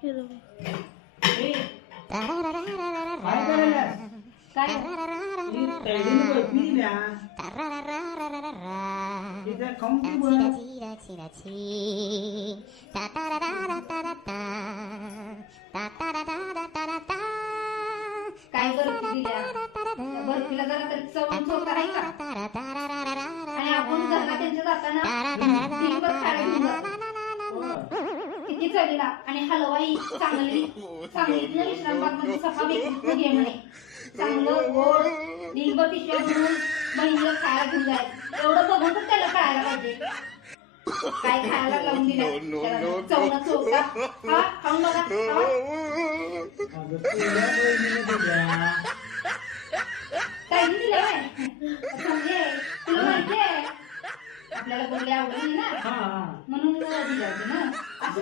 केलं ए, काय करायलास? काय ही तळलेली बर्फी दिल्या. तिथं खाऊन ती बघ. काय बर्फी दिल्या त्या बर्फीला जरा तरी चव आहे का आणि आपण घरला त्यांच्या जाताना दिवसभर खायला घेऊन जातो. किती चवीला आणि हलवाई चांगली सांगितलं विश्रामबाग मध्ये सफा बेकरी घे म्हणे चांगलं गोड दिवसभर पिशव्या भरून बहिणीला खायला घेऊन जायचं एवढं बघून तर त्याला कळायला पाहिजे काय खायला लावून दिलं चवना चोखा हा खाऊन बघा खावा. अगं, तुझ्या बहिणीने दिल्या. काय दिलं म्हणजे तुला माहितीये आपल्याला बोलले आवडली ना हा, हा. म्हणून दिलं ना असं